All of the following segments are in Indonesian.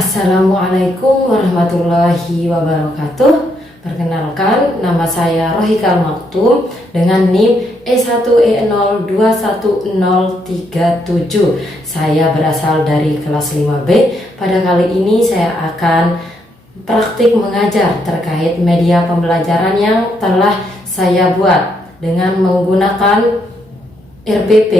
Assalamualaikum warahmatullahi wabarakatuh. Perkenalkan, nama saya Rohikal Maktum dengan NIM E1E021037. Saya berasal dari kelas 5B. Pada kali ini saya akan praktik mengajar terkait media pembelajaran yang telah saya buat dengan menggunakan RPP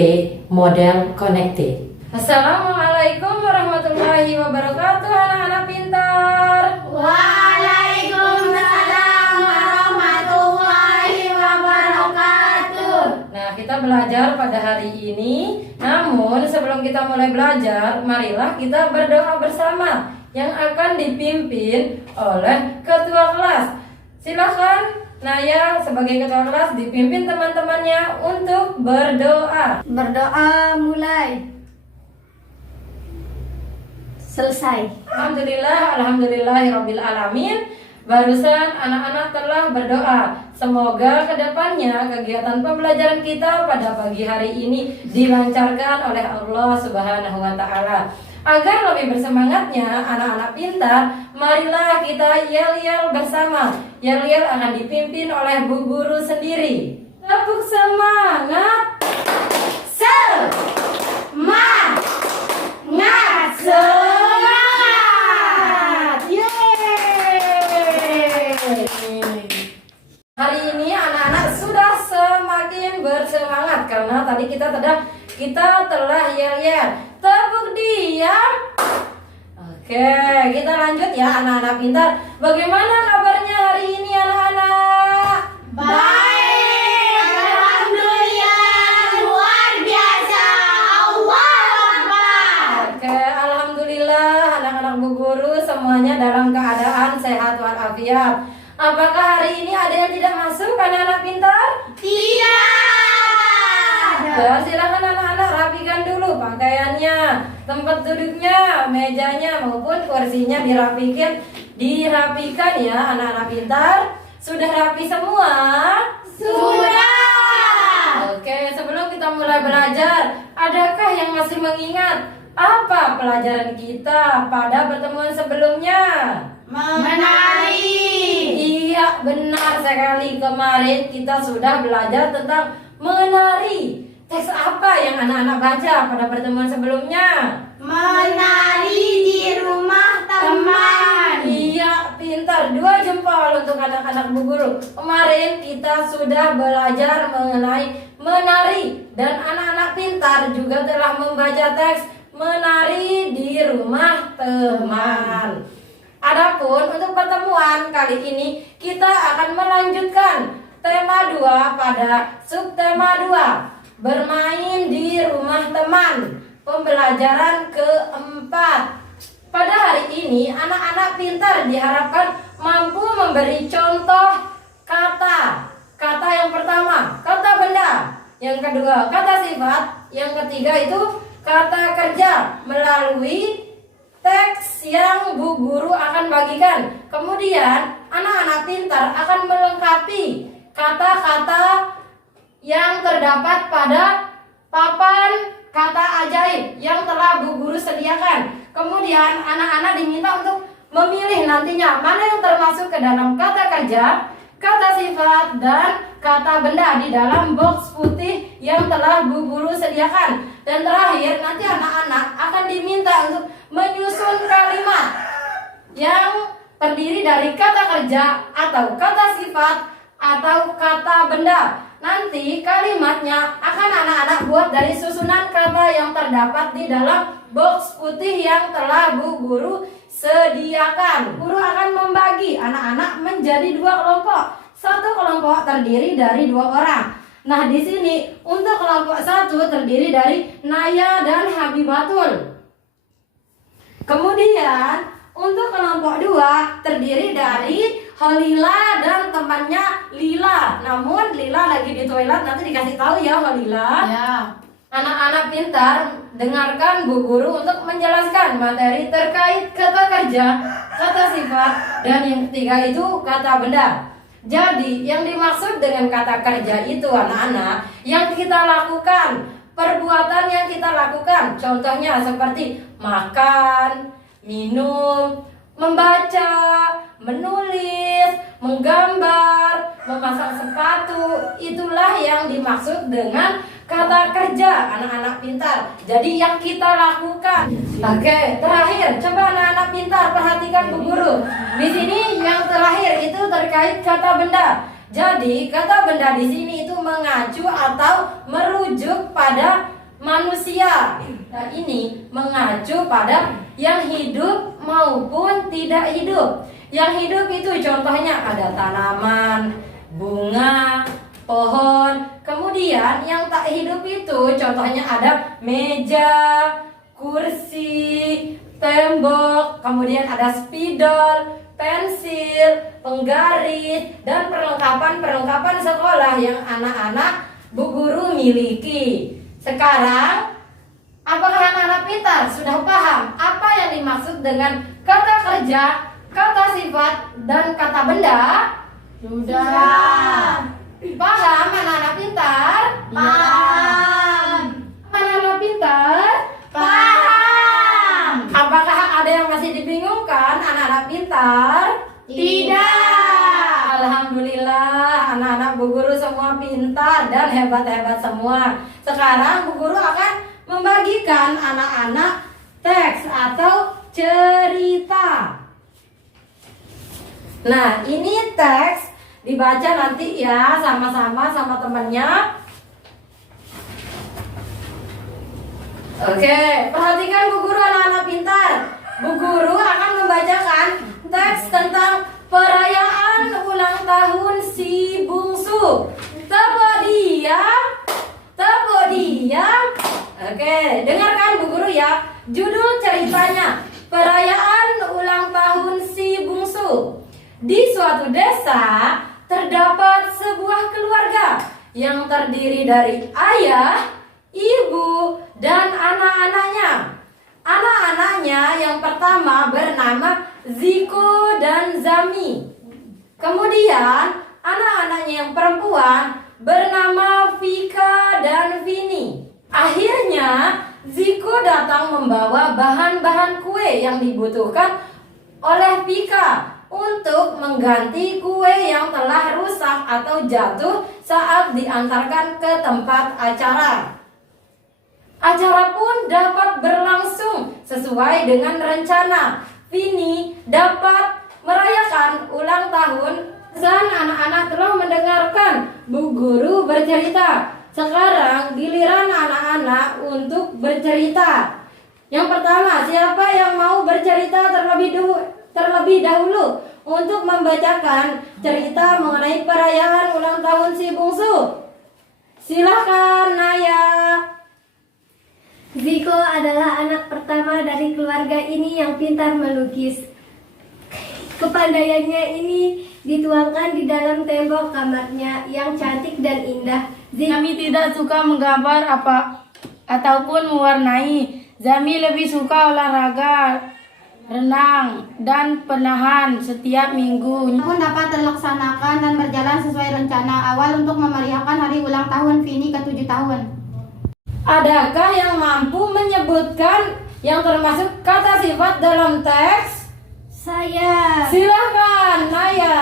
model connected. Assalamualaikum warahmatullahi wabarakatuh, anak-anak pintar. Waalaikumsalam warahmatullahi wabarakatuh. Nah, kita belajar pada hari ini. Namun sebelum kita mulai belajar, marilah kita berdoa bersama yang akan dipimpin oleh ketua kelas. Silakan Naya sebagai ketua kelas dipimpin teman-temannya untuk berdoa. Berdoa mulai. Selesai. Alhamdulillahirabbil alamin. Barusan anak-anak telah berdoa. Semoga kedepannya kegiatan pembelajaran kita pada pagi hari ini dilancarkan oleh Allah Subhanahu wa Ta'ala. Agar lebih bersemangatnya anak-anak pintar, marilah kita yel-yel bersama. Yel-yel akan dipimpin oleh Bu Guru sendiri. Tepuk semangat. Semangat. Semangat! Yeay! Hari ini anak-anak sudah semakin bersemangat karena tadi kita telah yel-yel. Tepuk diam. Oke, kita lanjut ya anak-anak pintar. Bagaimana kabarnya hari ini anak-anak? Baik, alhamdulillah, luar biasa. Allahu Akbar. Oke, alhamdulillah anak-anak Bu Guru semuanya dalam keadaan sehat walafiat. Apakah hari ini ada yang tidak masuk anak-anak pintar? Tidak. Ya, silakan anak-anak rapikan dulu pakaiannya, tempat duduknya, mejanya maupun kursinya dirapikan ya anak-anak pintar. Sudah rapi semua? Sudah. Oke, sebelum kita mulai belajar, adakah yang masih mengingat apa pelajaran kita pada pertemuan sebelumnya? Menari. Iya, benar sekali. Kemarin kita sudah belajar tentang menari. Teks apa yang anak-anak baca pada pertemuan sebelumnya? Menari di rumah teman. Iya, pintar. 2 jempol untuk anak-anak Bu Guru. Kemarin kita sudah belajar mengenai menari. Dan anak-anak pintar juga telah membaca teks menari di rumah teman. Adapun untuk pertemuan kali ini kita akan melanjutkan tema 2 pada subtema 2. Bermain di rumah teman. Pembelajaran keempat. Pada hari ini anak-anak pintar diharapkan mampu memberi contoh kata. Kata yang pertama, kata benda. Yang kedua, kata sifat. Yang ketiga itu kata kerja melalui teks yang Bu Guru akan bagikan. Kemudian anak-anak pintar akan melengkapi kata-kata yang terdapat pada papan kata ajaib yang telah Bu Guru sediakan. Kemudian anak-anak diminta untuk memilih nantinya mana yang termasuk ke dalam kata kerja, kata sifat, dan kata benda di dalam box putih yang telah Bu Guru sediakan. Dan terakhir nanti anak-anak akan diminta untuk menyusun kalimat yang terdiri dari kata kerja atau kata sifat atau kata benda. Nanti kalimatnya akan anak-anak buat dari susunan kata yang terdapat di dalam box putih yang telah Bu Guru sediakan. Guru akan membagi anak-anak menjadi 2 kelompok. Satu kelompok terdiri dari 2 orang. Nah, di sini untuk kelompok 1 terdiri dari Naya dan Habibatul. Kemudian untuk kelompok 2 terdiri dari Holila dan temannya Lila. Namun Lila lagi di toilet, nanti dikasih tahu ya Holila. Ya. Anak-anak pintar, dengarkan Bu Guru untuk menjelaskan materi terkait kata kerja, kata sifat, dan yang ketiga itu kata benda. Jadi yang dimaksud dengan kata kerja itu anak-anak yang kita lakukan, perbuatan yang kita lakukan. Contohnya seperti makan, minum, membaca, menulis, menggambar, memasang sepatu. Itulah yang dimaksud dengan kata kerja anak-anak pintar. Jadi yang kita lakukan. Oke, terakhir coba anak-anak pintar perhatikan Bu Guru. Di sini yang terakhir itu terkait kata benda. Jadi kata benda di sini itu mengacu atau merujuk pada manusia. Nah, ini mengacu pada yang hidup maupun tidak hidup. Yang hidup itu contohnya ada tanaman, bunga, pohon. Kemudian yang tak hidup itu contohnya ada meja, kursi, tembok, kemudian ada spidol, pensil, penggaris, dan perlengkapan-perlengkapan sekolah yang anak-anak Bu Guru miliki. Sekarang, apakah anak-anak pintar sudah paham apa yang dimaksud dengan kata kerja, kata sifat, dan kata benda? Sudah. Paham anak-anak pintar? Paham. Anak-anak pintar? Paham. Apakah ada yang masih dibingungkan anak-anak pintar? Tidak. Alhamdulillah, anak-anak Bu Guru semua pintar dan hebat-hebat semua. Sekarang Bu Guru akan membagikan anak-anak teks atau cerita. Nah, ini teks dibaca nanti ya sama-sama sama temannya. Oke, perhatikan Bu Guru anak-anak pintar. Bu Guru akan membacakan teks tentang perayaan ulang tahun si bungsu. Tepuk diam, tepuk diam. Oke, dengarkan Bu Guru ya. Judul ceritanya, perayaan ulang tahun si bungsu. Di suatu desa terdapat sebuah keluarga yang terdiri dari ayah, ibu, dan anak-anaknya. Anak-anaknya yang pertama bernama Ziko dan Zami. Kemudian anak-anaknya yang perempuan bernama Vika dan Vini. Akhirnya Ziko datang membawa bahan-bahan kue yang dibutuhkan oleh Vika untuk mengganti kue yang telah rusak atau jatuh saat diantarkan ke tempat acara. Acara pun dapat berlangsung sesuai dengan rencana. Vini dapat merayakan ulang tahun dan anak-anak telah mendengarkan Bu Guru bercerita. Sekarang giliran anak-anak untuk bercerita. Yang pertama, siapa yang mau bercerita terlebih dahulu untuk membacakan cerita mengenai perayaan ulang tahun si bungsu? Silahkan Naya. Ziko adalah anak pertama dari keluarga ini yang pintar melukis. Kepandaiannya ini dituangkan di dalam tembok kamarnya yang cantik dan indah. Zami tidak suka menggambar ataupun mewarnai. Zami lebih suka olahraga, renang, dan penahan setiap minggu. Pun dapat terlaksanakan dan berjalan sesuai rencana awal untuk memeriahkan hari ulang tahun Vini ke-7 tahun. Adakah yang mampu menyebutkan yang termasuk kata sifat dalam teks? Saya Silahkan Naya.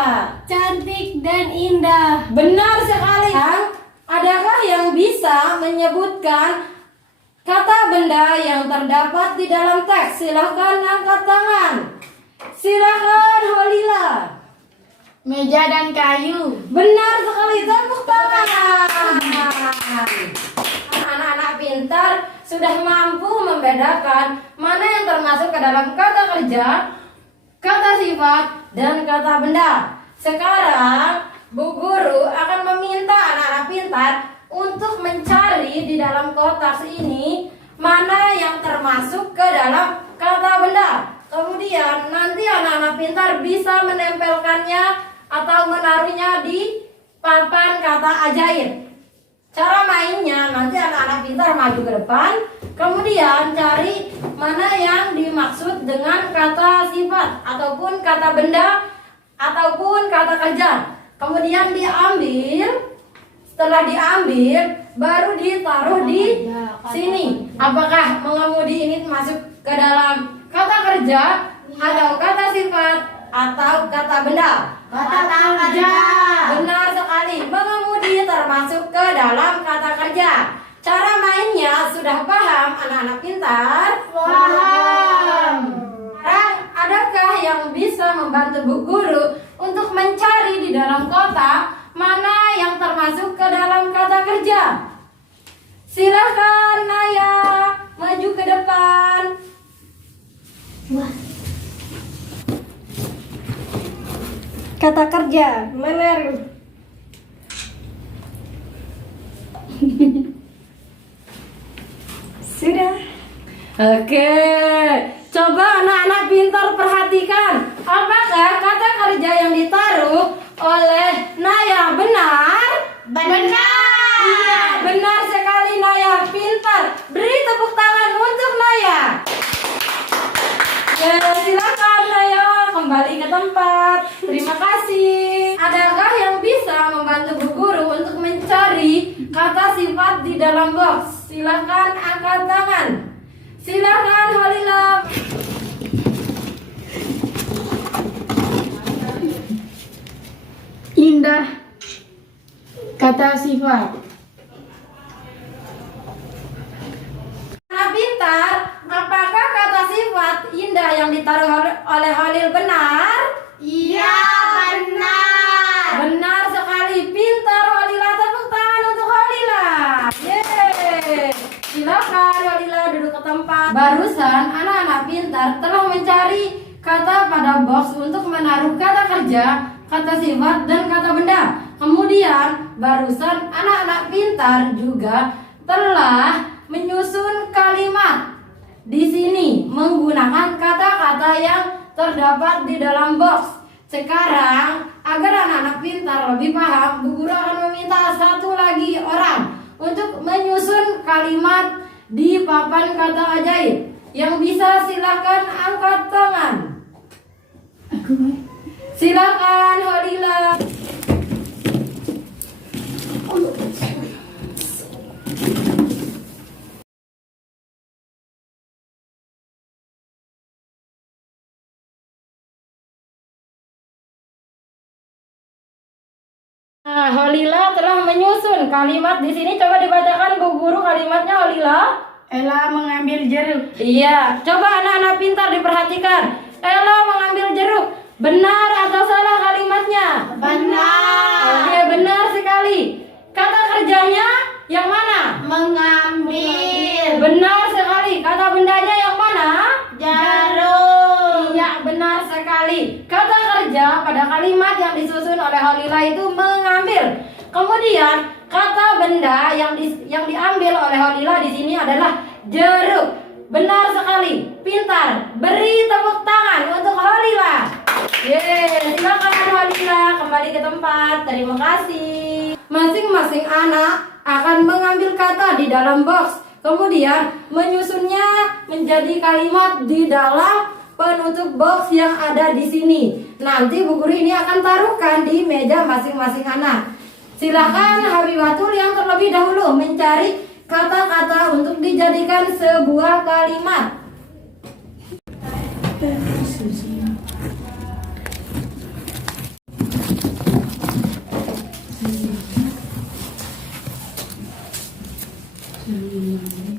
cantik dan indah. Benar sekali. Adakah yang bisa menyebutkan kata benda yang terdapat di dalam teks? Silahkan angkat tangan. Silahkan Holila. Meja dan kayu. Benar sekali, tepuk tangan. Anak-anak pintar sudah mampu membedakan mana yang termasuk ke dalam kata kerja, kata sifat, dan kata benda. Sekarang Bu Guru akan meminta anak-anak pintar untuk mencari di dalam kotak ini mana yang termasuk ke dalam kata benda. Kemudian nanti anak-anak pintar bisa menempelkannya atau menaruhnya di papan kata ajaib. Cara mainnya, nanti anak-anak pintar maju ke depan, kemudian cari mana yang dimaksud dengan kata sifat ataupun kata benda ataupun kata kerja. Kemudian diambil, setelah diambil baru ditaruh di sini. Apakah mengemudi ini masuk ke dalam kata kerja atau kata sifat atau kata benda? Kata kerja. Benar sekali, mengemudi termasuk ke dalam kata kerja. Cara mainnya sudah paham anak-anak pintar? Paham. Sekarang, adakah yang bisa membantu Bu Guru untuk mencari di dalam kotak mana yang termasuk ke dalam kata kerja? Silakan Naya, maju ke depan. Kata kerja, menaruh. Sudah. Oke, coba anak-anak pintar perhatikan. Apakah kata kerja yang ditaruh oleh Naya benar? Benar. Iya, benar sekali Naya, pintar. Beri tepuk tangan untuk Naya. Ya, silakan Naya kembali ke tempat. Terima kasih. Adakah yang bisa membantu Bu Guru untuk mencari kata sifat di dalam box? Silakan angkat tangan. Silakan Holila. Indah. Kata sifat. Anak pintar, apakah kata sifat indah yang ditaruh oleh Holil benar? Iya, benar. Benar sekali, pintar Holila. Tepuk tangan untuk Holila. Yeay. Silakan Holila duduk ke tempat. Barusan anak-anak pintar telah mencari kata pada box untuk menaruh kata kerja, kata sifat, dan kata benda. Kemudian barusan anak-anak pintar juga telah menyusun kalimat di sini menggunakan kata-kata yang terdapat di dalam box. Sekarang agar anak-anak pintar lebih paham, Bu Guru akan meminta satu lagi orang untuk menyusun kalimat di papan kata ajaib. Yang bisa silakan angkat tangan. Silakan Holila. Nah, Holila telah menyusun kalimat di sini. Coba dibacakan Bu Guru kalimatnya Holila. Ella mengambil jeruk. Iya, coba anak-anak pintar diperhatikan. Ella mengambil jeruk. Benar atau salah kalimatnya? Benar. Oke, benar sekali. Kata kerjanya yang mana? Mengambil. Benar sekali. Kata bendanya yang mana? Jarum. Iya, benar sekali. Kata kerja pada kalimat yang disusun oleh Holila itu mengambil. Kemudian kata benda yang diambil oleh Holila di sini adalah jeruk. Benar sekali. Pintar. Beri tepuk tangan untuk Holila. Yeay, silakan Holila kembali ke tempat. Terima kasih. Masing-masing anak akan mengambil kata di dalam box, kemudian menyusunnya menjadi kalimat di dalam penutup box yang ada di sini. Nanti Bu Guru ini akan taruhkan di meja masing-masing anak. Silakan Habibatul yang terlebih dahulu mencari kata-kata untuk dijadikan sebuah kalimat.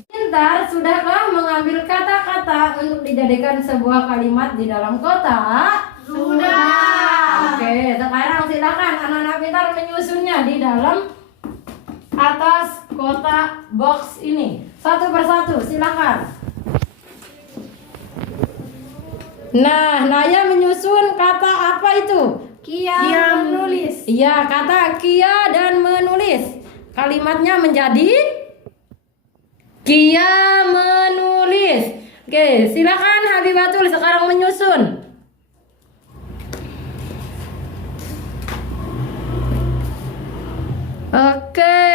Pintar, sudahkah mengambil kata-kata untuk dijadikan sebuah kalimat di dalam kotak? Sudah. Oke, sekarang silakan anak-anak pintar menyusunnya di dalam atas kotak box ini. Satu persatu, silakan. Nah, Naya menyusun kata apa itu? Kia menulis. Iya, kata Kia dan menulis. Kalimatnya menjadi Kia menulis. Oke, silakan Habibatul sekarang menyusun. Oke,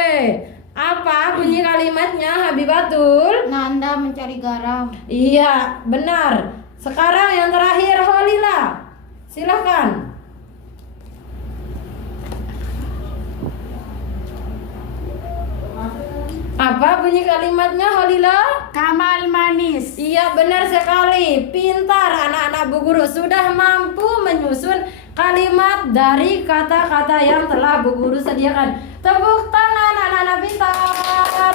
apa bunyi kalimatnya Habibatul? Nanda mencari garam. Iya, benar. Sekarang yang terakhir Holila. Silakan. Apa bunyi kalimatnya, Holila? Kamal manis. Iya, benar sekali. Pintar anak-anak Bu Guru, sudah mampu menyusun kalimat dari kata-kata yang telah Bu Guru sediakan. Tepuk tangan anak-anak pintar.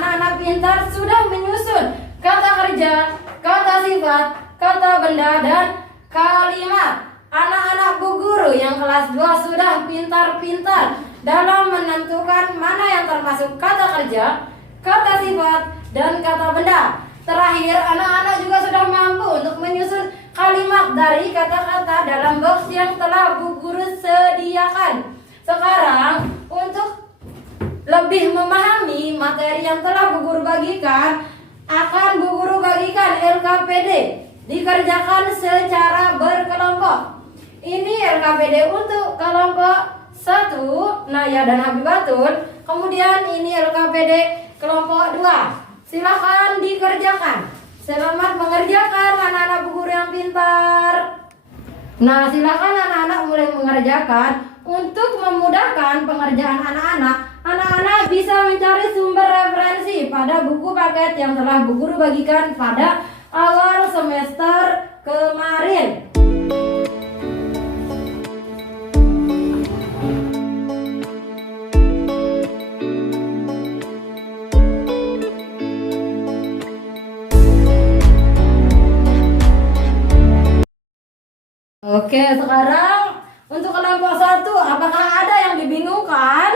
Anak-anak pintar sudah menyusun kata kerja, kata sifat, kata benda, dan kalimat. Anak-anak Bu Guru yang kelas 2 sudah pintar-pintar dalam menentukan mana yang termasuk kata kerja, kata sifat, dan kata benda. Terakhir, anak-anak juga sudah mampu untuk menyusun kalimat dari kata-kata dalam box yang telah Bu Guru sediakan. Sekarang, untuk lebih memahami materi yang telah Bu Guru bagikan, akan Bu Guru bagikan LKPD dikerjakan secara berkelompok. Ini LKPD untuk kelompok 1, Naya dan Habibatul. Kemudian ini LKPD kelompok 2. Silakan dikerjakan. Selamat mengerjakan anak-anak Bu Guru yang pintar. Nah, silakan anak-anak mulai mengerjakan. Untuk memudahkan pengerjaan anak-anak bisa mencari sumber referensi pada buku paket yang telah Bu Guru bagikan pada awal semester kemarin. Oke, sekarang untuk kelompok 1, apakah ada yang dibingungkan?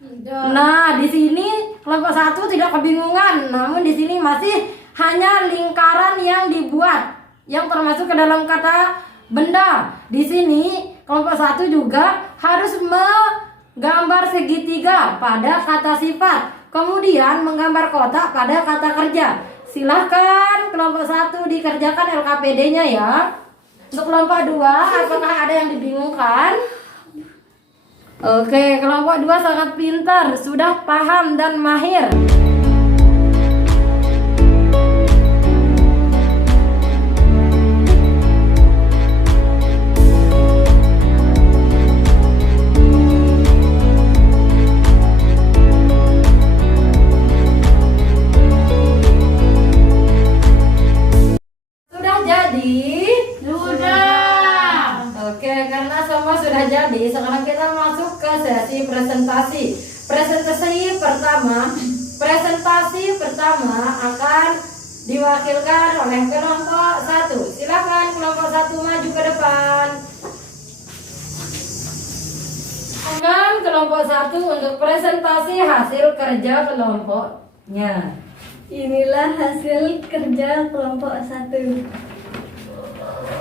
Tidak. Nah, di sini kelompok 1 tidak kebingungan, namun di sini masih hanya lingkaran yang dibuat yang termasuk ke dalam kata benda. Di sini kelompok 1 juga harus menggambar segitiga pada kata sifat, kemudian menggambar kotak pada kata kerja. Silahkan kelompok 1 dikerjakan LKPD-nya ya. Untuk kelompok 2, apakah ada yang dibingungkan? Oke, kelompok 2 sangat pintar, sudah paham dan mahir. Sudah jadi? Oke, karena semua sudah jadi, sekarang kita masuk ke sesi presentasi. Presentasi pertama akan diwakilkan oleh kelompok 1. Silakan kelompok 1 maju ke depan. Silakan kelompok 1 untuk presentasi hasil kerja kelompoknya. Inilah hasil kerja kelompok 1.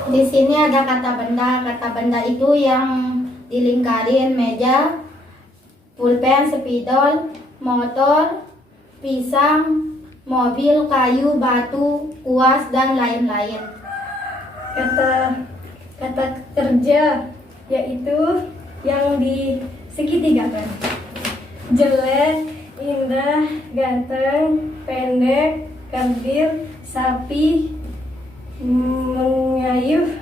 Di sini ada kata benda. Kata benda itu yang dilingkarin meja, pulpen, spidol, motor, pisang, mobil, kayu, batu, kuas, dan lain-lain. Kata kerja yaitu yang di segitigakan. Jelek, indah, ganteng, pendek, kerdil, sapi, mengayuh,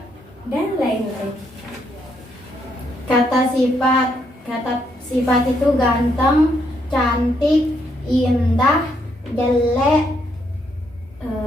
dan lain-lain. Kata sifat itu ganteng, cantik, indah, jelek,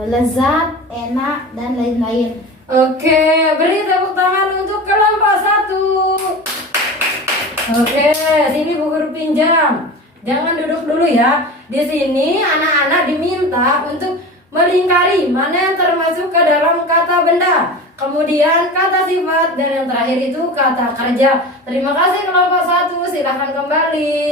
lezat, enak, dan lain-lain. Oke, beri tepuk tangan untuk kelompok 1. Oke, sini Bu Guru pinjam. Jangan duduk dulu ya. Di sini anak-anak diminta untuk melingkari mana yang termasuk ke dalam kata benda, kemudian kata sifat, dan yang terakhir itu kata kerja. Terima kasih kelompok 1, silahkan kembali.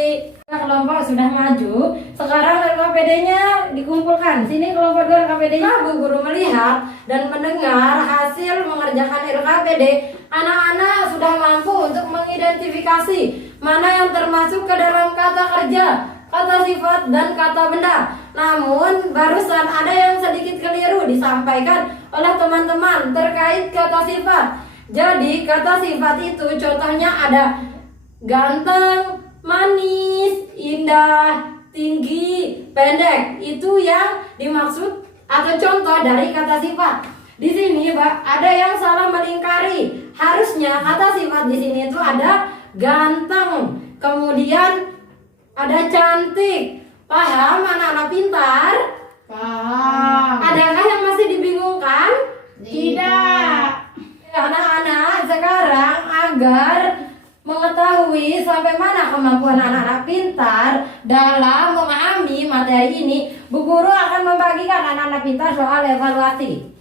Kelompok sudah maju, sekarang LKPD-nya dikumpulkan. Sini kelompok 2 LKPD-nya. Bu Guru melihat dan mendengar hasil mengerjakan LKPD. Anak-anak sudah mampu untuk mengidentifikasi mana yang termasuk ke dalam kata kerja, kata sifat, dan kata benda. Namun barusan ada yang sedikit keliru disampaikan oleh teman-teman terkait kata sifat. Jadi kata sifat itu contohnya ada ganteng, manis, indah, tinggi, pendek. Itu yang dimaksud atau contoh dari kata sifat. Di sini ada yang salah melingkari. Harusnya kata sifat di sini itu ada ganteng, kemudian ada cantik, Paham anak-anak pintar? Paham. Adakah yang masih dibingungkan? Tidak. Anak-anak sekarang agar mengetahui sampai mana kemampuan anak-anak pintar dalam memahami materi ini, Bu Guru akan membagikan anak-anak pintar soal evaluasi.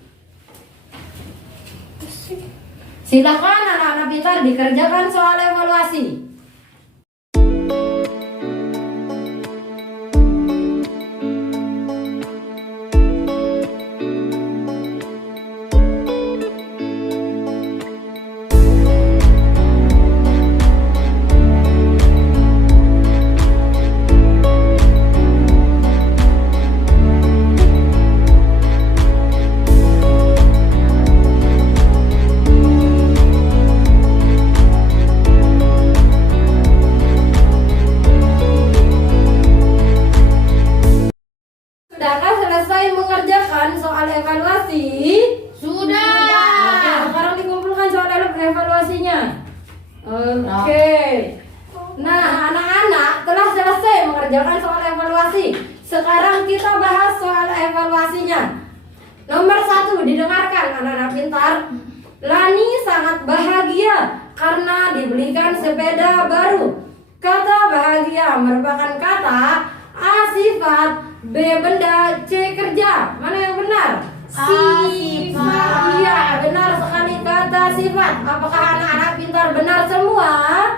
Silakan anak-anak pintar dikerjakan soal evaluasi. Sudahkah selesai mengerjakan soal evaluasi? Sudah. Oke, sekarang dikumpulkan soal evaluasinya. Oke. Nah, anak-anak telah selesai mengerjakan soal evaluasi. Sekarang kita bahas soal evaluasinya. Nomor 1, didengarkan anak-anak pintar. Lani sangat bahagia karena dibelikan sepeda baru. Kata bahagia merupakan kata A sifat, B benda, C kerja. Mana yang benar? Sifat. Iya, benar sekali kata sifat. Apakah anak-anak pintar benar semua?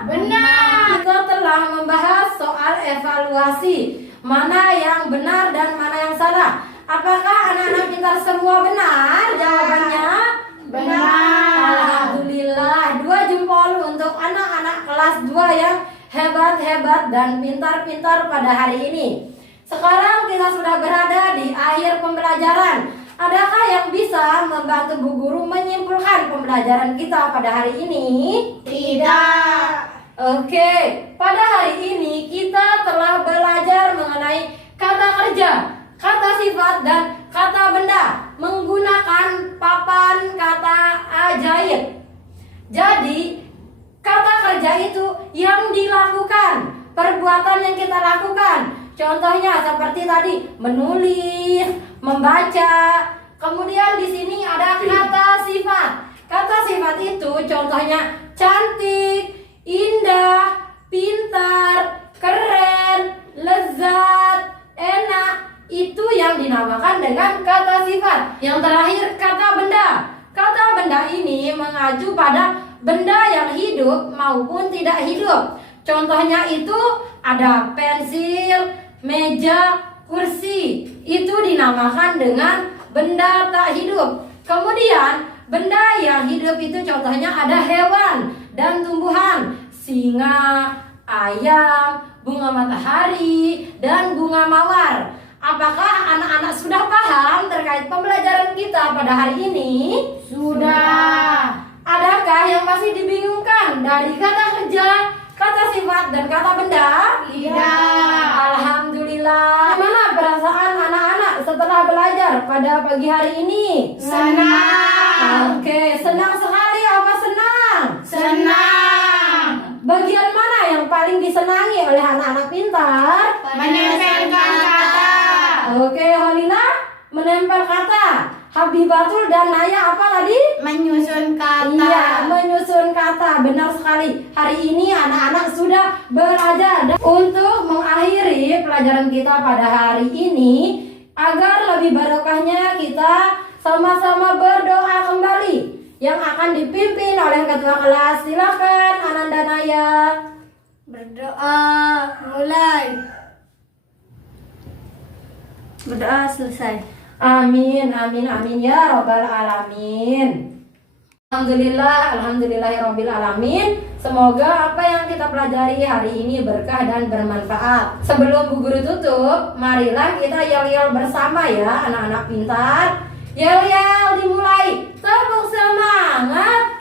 Benar. Kita telah membahas soal evaluasi. Mana yang benar dan mana yang salah. Apakah anak-anak pintar semua benar? Jawabannya Benar. Alhamdulillah. 2 jempol untuk anak-anak kelas 2 yang hebat-hebat dan pintar-pintar pada hari ini. Sekarang kita sudah berada di akhir pembelajaran. Adakah yang bisa membantu Bu Guru menyimpulkan pembelajaran kita pada hari ini? Tidak. Oke, pada hari ini kita telah belajar mengenai kata kerja, kata sifat, dan kata benda menggunakan papan kata ajaib. Jadi, kata kerja itu yang dilakukan, perbuatan yang kita lakukan. Contohnya seperti tadi, menulis, membaca. Kemudian di sini ada kata sifat. Kata sifat itu contohnya cantik, indah, pintar, keren, lezat, enak. Itu yang dinamakan dengan kata sifat. Yang terakhir kata benda. Kata benda ini mengacu pada benda yang hidup maupun tidak hidup. Contohnya itu ada pensil, meja, kursi. Itu dinamakan dengan benda tak hidup. Kemudian benda yang hidup itu contohnya ada hewan dan tumbuhan, singa, ayam, bunga matahari, dan bunga mawar. Apakah anak-anak sudah paham terkait pembelajaran kita pada hari ini? Sudah. Adakah yang masih dibingungkan dari kata kerja, kata sifat, dan kata benda? Tidak. Alhamdulillah. Gimana perasaan anak-anak setelah belajar pada pagi hari ini? Senang. Oke, senang sekali. Apa senang? Senang. Bagian mana yang paling disenangi oleh anak-anak pintar? Menempelkan kata. Oke, Holina menempel kata. Habibatul dan Naya apa tadi? Menyusun kata. Iya, menyusun kata. Benar sekali. Hari ini anak-anak sudah belajar. Dan untuk mengakhiri pelajaran kita pada hari ini, agar lebih barokahnya kita sama-sama berdoa kembali yang akan dipimpin oleh ketua kelas. Silakan Ananda Naya. Berdoa mulai. Berdoa selesai. Amin, amin, amin ya robbal alamin. Alhamdulillahirabbil alamin. Semoga apa yang kita pelajari hari ini berkah dan bermanfaat. Sebelum Bu Guru tutup, marilah kita yel-yel bersama ya anak-anak pintar. Yel-yel dimulai. Tepuk semangat.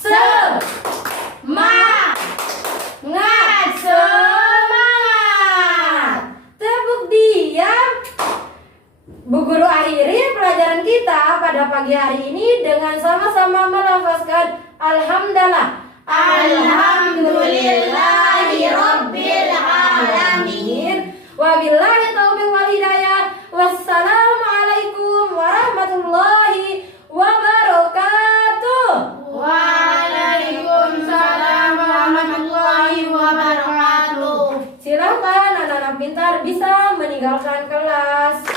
Semangat. Semangat. Tepuk diam. Bu Guru akhiri pelajaran kita pada pagi hari ini dengan sama-sama melafazkan alhamdulillah. Alhamdulillahirabbil alamin. Wabillahi taufiq wal hidayah. Wassalamualaikum warahmatullahi wabarakatuh. Waalaikumsalam warahmatullahi wabarakatuh. Silakan anak-anak pintar bisa meninggalkan kelas.